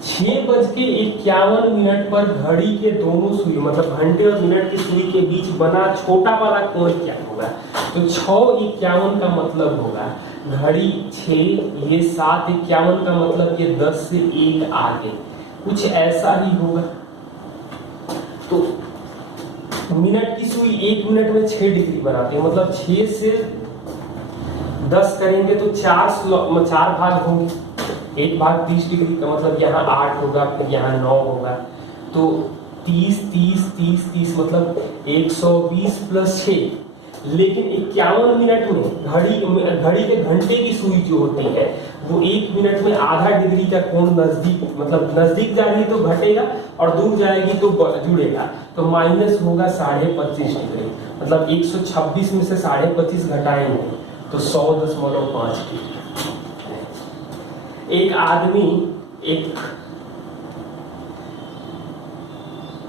6:51 पर घड़ी के दोनों सुई मतलब घंटे और मिनट की सुई के बीच बना छोटा वाला कोण क्या होगा? तो 6:51 का मतलब होगा घड़ी 6, ये 7:51 का मतलब ये 10 से 1 आगे, कुछ ऐसा ही होगा। तो मिनट की सुई 1 मिनट में 6 डिग्री बनाती है, मतलब 6 से 10 करेंगे तो 4 भाग होंगे। 1 भाग 30 डिग्री का मतलब यहाँ 8 होगा, फिर यहाँ 9 होगा, तो 30 30 30 30 मतलब 120 प्लस 6। लेकिन 51 मिनट में घड़ी के घंटे की सुई जो होती है वो 1 मिनट में आधा डिग्री का कोण नजदीक मतलब नजदीक जाएगी तो घटेगा और दूर जाएगी तो जुड़ेगा, तो माइनस होगा 25.5 डिग्री, मतलब 126 में से 25.5 घटाएंगे तो 100.5 डिग्री। एक आदमी एक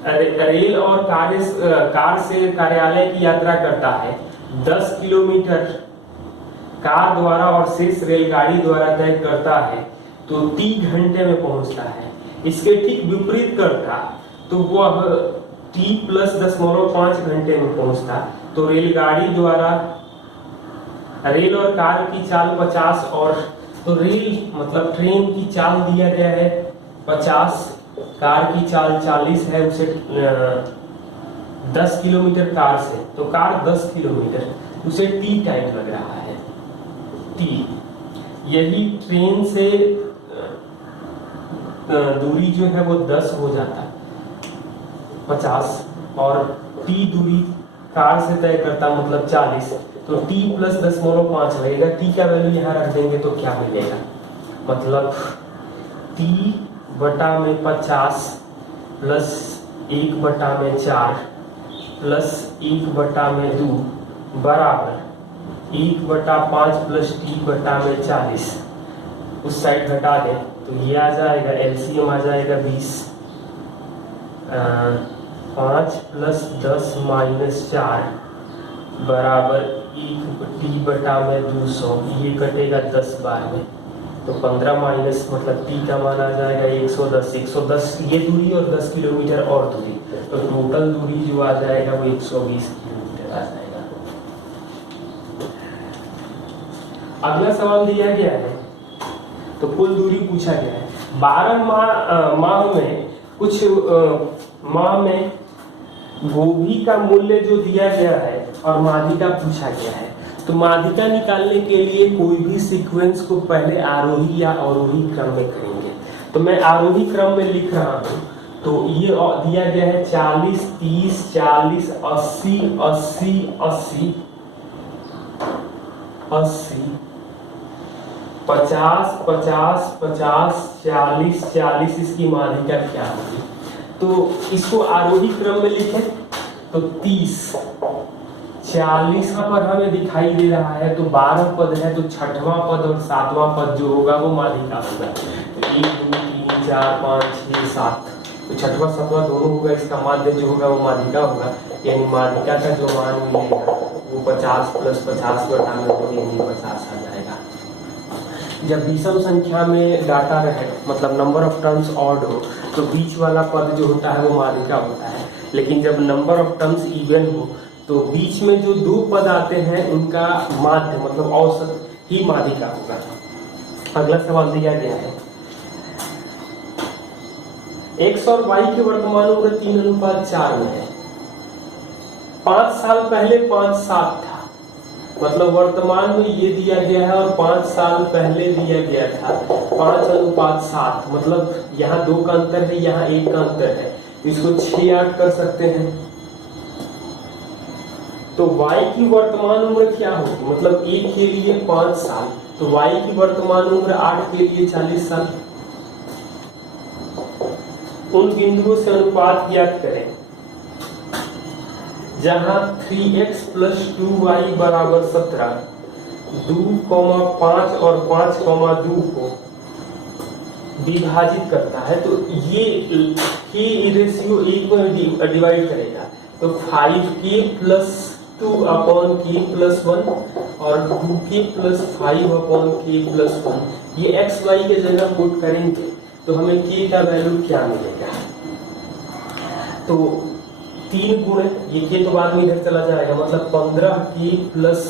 रेल और कार से कार्यालय की यात्रा करता है। 10 किलोमीटर कार द्वारा और शेष रेलगाड़ी द्वारा तय करता है तो 3 घंटे में पहुंचता है। इसके ठीक विपरीत करता तो वह t प्लस 0.5 घंटे में पहुंचता, तो रेलगाड़ी द्वारा रेल और कार की चाल 50 और तो रेल मतलब ट्रेन की चाल दिया गया है 50, कार की चाल 40 है, उसे 10 किलोमीटर कार से, तो कार 10 किलोमीटर, उसे t टाइम लग रहा है t। यही ट्रेन से दूरी जो है वो 10 हो जाता 50 और t दूरी कार से तय करता मतलब 40, तो t प्लस 10.5 लगेगा। t का वैल्यू यहाँ रख देंगे तो क्या मिलेगा, मतलब t बटा में 50 प्लस 1/4 प्लस 1/2 बराबर 1/5 प्लस t बटा में 40। उस साइड घटा दें तो ये आ जाएगा, एलसीएम आ जाएगा 20, 5 प्लस 10 माइनस 4 बराबर 1 बटा में 200, ये कटेगा 10 बार में तो 15 माइनस मतलब t का मान आ जाएगा 110 ये दूरी और 10 किलोमीटर और दूरी, तो टोटल दूरी जो आ जाएगा वो 120 किलोमीटर आ जाएगा। अगला सवाल दिया गया है तो कुल दूरी पूछा गया है। 12 माह में गोभी का मूल्य जो दिया गया है और माध्यिका पूछा गया है, तो माध्यिका निकालने के लिए कोई भी सीक्वेंस को पहले आरोही या अवरोही क्रम में करेंगे। तो मैं आरोही क्रम में लिख रहा हूं, तो ये दिया गया है 40 30 40 80 80 80 80 50 50 50 40 40, इसकी माध्यिका क्या होगी? तो इसको आरोही क्रम में लिखें तो 30 40 पर हमें दिखाई दे रहा है, तो 12 पद है, तो 6वां पद और 7वां पद जो होगा वो माध्यिका होगा। तो 1 2 3 4 5 6 7, तो 6वां 7वां दोनों होगा, इसका माध्य जो होगा वो माध्यिका होगा, यानी माध्यिका का जो मान मिलेगा वो 50 प्लस 50 बटा में 2 यानी 50 आ जाएगा। जब विषम संख्या में डाटा रहे मतलब नंबर ऑफ टर्म्स ऑड हो तो बीच वाला पद जो होता है वो माध्यिका होता है, लेकिन जब नंबर ऑफ टर्म्स इवन हो तो बीच में जो 2 पद आते हैं उनका माध्य मतलब औसत ही माध्यिका होगा। अगला सवाल दिया गया है, x और y के वर्तमान उम्र 3:4 में है। 5 साल पहले 5:7 था, मतलब वर्तमान में ये दिया गया है और 5 साल पहले दिया गया था 5:7, मतलब यहाँ 2 का अंतर है, यहाँ 1 का अंतर है, इसको 6-8 कर सकते हैं। तो y की वर्तमान उम्र क्या होगी, मतलब 1 के लिए 5 साल, तो y की वर्तमान उम्र 8 के लिए 40 साल। उन बिंदुओं से अनुपात ज्ञात करें जहां 3x प्लस 2y बराबर 17 2,5 और 5,2 को विभाजित करता है। तो ये रेशियो 1 में डिवाइड करेगा, तो 5k प्लस 2/k+1 और 2k प्लस 5/k+1, ये x y के जगह पुट करेंगे तो हमें के का वैल्यू क्या मिलेगा? तो 3 गुणे ये के तो बाद में इधर चला जाएगा, मतलब 15 के प्लस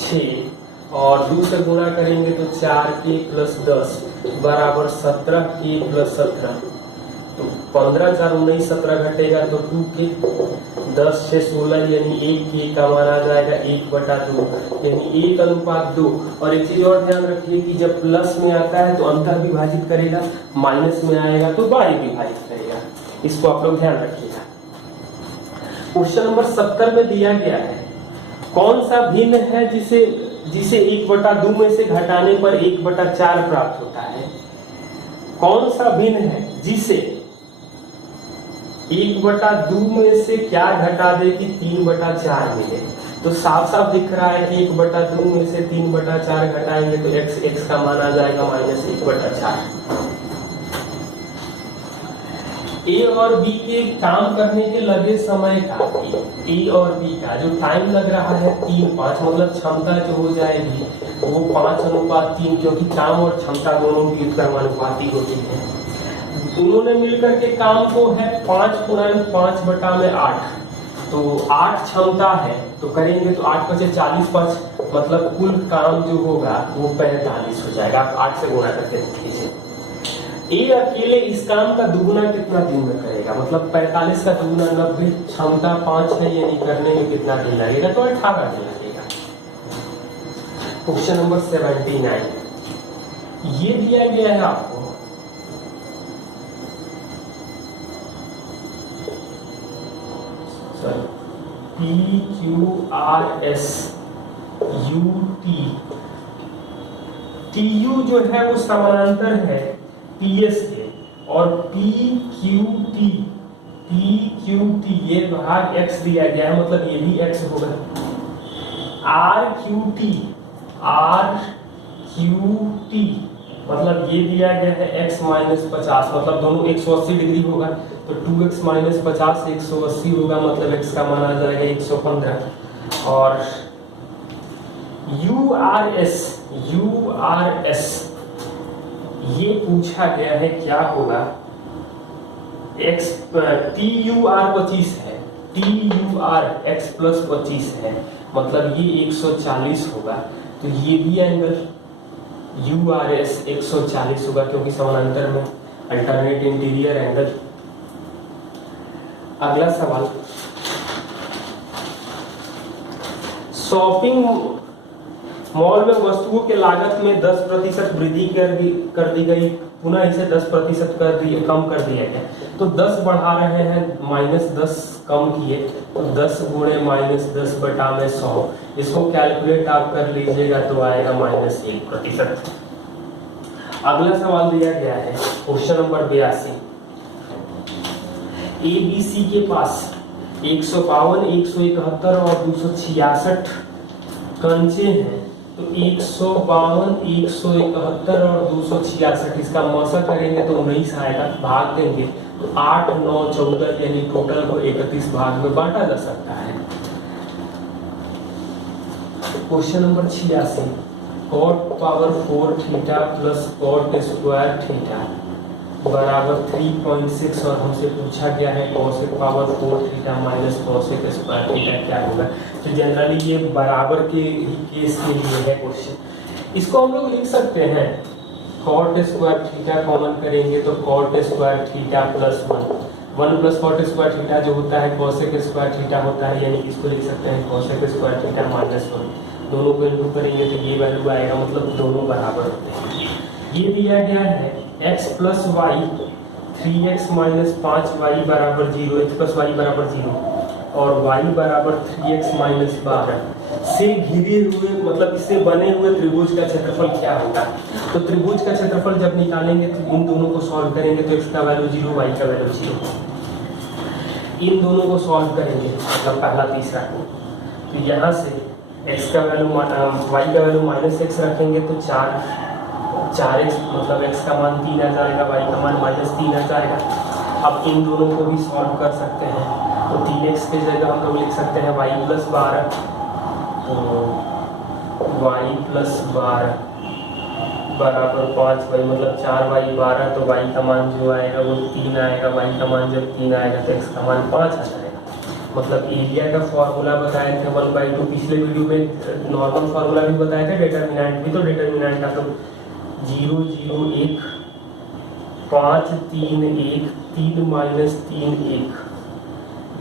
6 और 2 से गुणा करेंगे तो 4 के प्लस 10 बराबर 17 के प्लस 17। तो 15 4 19 17 घटेगा तो 2 के, 10 6 16 यानी 1 के का मान आ जाएगा 1/2 यानी 1:2। और एक चीज और ध्यान रखिए कि जब प्लस में आता है तो अंतर विभाजित करेगा, माइनस में आएगा तो बाई विभाजित करेगा। इसको आप लोग ध्यान रखिएगा। क्वेश्चन नंबर 70 में दिया गया है कौन सा भिन्न है जिसे 1/2 में से घटाने पर 1/4 प्राप्त होता है? कौन सा भिन्न है जिसे 1/2 में से क्या घटा दे कि 3/4 मिले? तो साफ साफ दिख रहा है कि 1/2 में से 3/4 घटाएंगे तो x का मान आ जाएगा -1/4। ए और बी के काम करने के लगे समय का, ए और बी का जो टाइम लग रहा है 3:5, मतलब क्षमता जो हो जाएगी वो 5:3, क्योंकि काम और क्षमता दोनों की क्रमानुपाती होती है। उन्होंने मिलकर के काम को है 5×5/8, तो 8 क्षमता है तो करेंगे तो 8 × 40 5, मतलब कुल काम जो होगा वो 45 हो जाएगा। आप 8 से गुणा करके देखिए। ए अकेले इस काम का दुगुना कितना दिन में करेगा? मतलब 45 का दुगुना 90, क्षमता 5 है यानी करने में कितना दिन लगेगा? तो 18 दिन लगेगा। क्वेश्चन नंबर 79 ये दिया गया है आपको, PQRS UT, TU जो है वो समानांतर है PS के, और PQT ये भाग x दिया गया है, मतलब ये भी x होगा। RQT मतलब ये दिया गया है x -50, मतलब दोनों 180 डिग्री होगा तो 2x - 50 180 होगा, मतलब x का मान आ जाएगा 115। और URS ये पूछा गया है क्या होगा? TUR 25 है, TUR x + 25 है, मतलब ये 140 होगा, तो ये भी एंगल URS 140 होगा क्योंकि समानांतर में अल्टरनेट इंटीरियर एंगल। अगला सवाल, शॉपिंग मॉल में वस्तुओं के लागत में 10% वृद्धि कर दी गई, पुनः इसे 10% कम कर दिया गया। तो 10 बढ़ा रहे हैं, -10 कम किए, तो 10 गुणे -10/100। इसको कैलकुलेट आप कर लीजिएगा तो आएगा -1%। अगला सवाल दिया गया है क्वेश्चन नंबर 82। ABC के पास 152, 171 और 266 कंचे हैं, तो 152, 171 और 266 इसका मौसा करेंगे तो 19 आएगा, भाग देंगे तो 8, 9, 14 यानी टोटल को 31 भाग में बांटा जा सकता है। Question number 86, cot⁴ theta plus cot² theta बराबर 3.6, और हमसे पूछा गया है cos⁴ theta minus cos² theta क्या होगा? तो जनरली ये बराबर के ही केस के लिए है क्वेश्चन। इसको हम लोग लिख सकते हैं cot² थीटा कॉमन करेंगे तो cot² थीटा + 1 + cot² थीटा जो होता है cos² थीटा होता है, यानी इसको लिख सकते हैं cos² थीटा -1। दोनों को इनटू करेंगे तो ये वैल्यू आएगा, मतलब दोनों बराबर होते हैं। ये दिया गया है x + y 3x - 5y = 0, x + y = 0 और y = 3x - 12 से घिरे हुए, मतलब इससे बने हुए त्रिभुज का क्षेत्रफल क्या होगा? तो त्रिभुज का क्षेत्रफल जब निकालेंगे तो इन दोनों को सॉल्व करेंगे तो x का वैल्यू 0, y का वैल्यू 0। इन दोनों को सॉल्व करेंगे, मतलब पहला तीसरा को, तो यहाँ से x का वैल्यू y का वैल्यू -x रखेंगे तो 4x, मतलब x का मान 3 आ जाएगा, y का मान -3 आ जाएगा। अब इन दोनों को भी सॉल्व कर सकते हैं, तो 3x की जगह हम लोग लिख सकते हैं y + 12, तो y + 12 बराबर 5y मतलब 4y12, तो y का मान जो आएगा वो 3 आएगा। y का मान जब 3 आएगा तो x का मान 5 आ जाएगा। मतलब एरिया का फॉर्मूला बताए थे 1/2, पिछले वीडियो में नॉर्मल फार्मूला भी बताया था, डिटर्मिनेंट भी। तो डिटर्मिनेंट का तो 0 0 1 5 3 1 3 माइनस 3 1,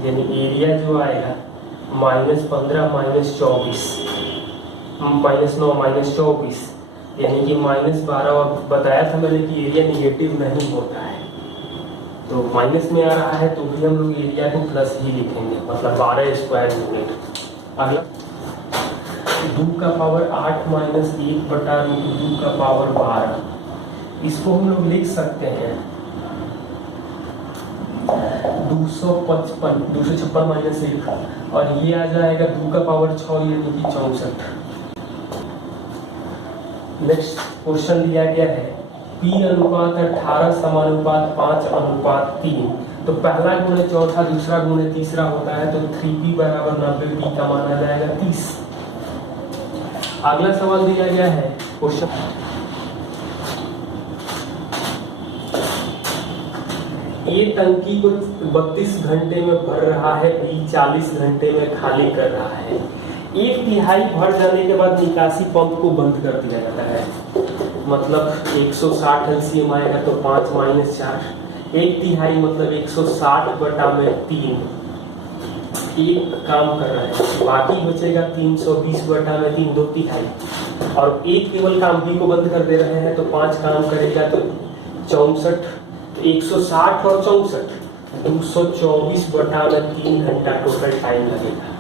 यानी एरिया जो आएगा -15 -24 -9 -24, यानी कि -12। और बताया था मैंने कि एरिया निगेटिव नहीं होता है, तो माइनस में आ रहा है तो भी हम लोग एरिया को प्लस ही लिखेंगे, मतलब 12 स्क्वायर यूनिट। अगला 2 का पावर 8 माइनस 1/√2 का पावर 12, इसको हम लोग लिख सकते हैं 256 माइनस 1, और ये आ जाएगा 2 का पावर 6 यानी कि 64। नेक्स्ट क्वेश्चन दिया गया है P अनुपात 18 समानुपात 5:3, तो पहला गुणे चौथा दूसरा गुणे तीसरा होता है, तो 3P बराबर 90, P का मान आ जाएगा 30। अगला सवाल दिया गया है क्वेश्चन ए टंकी को 32 घंटे में भर रहा है, बी 40 घंटे में खाली कर रहा है। 1/3 भर जाने के बाद निकासी पंप को बंद कर दिया जाता है, मतलब 160 LCM आएगा तो 5 - 4, 1/3 मतलब 160/3 एक काम कर रहा है, बाकी बचेगा 320/3 2/3, और एक केवल काम बी को बंद कर दे रहे हैं तो 5 काम करेगा तो 64, 160 और 64 224/3 घंटा टोटल टाइम लगेगा।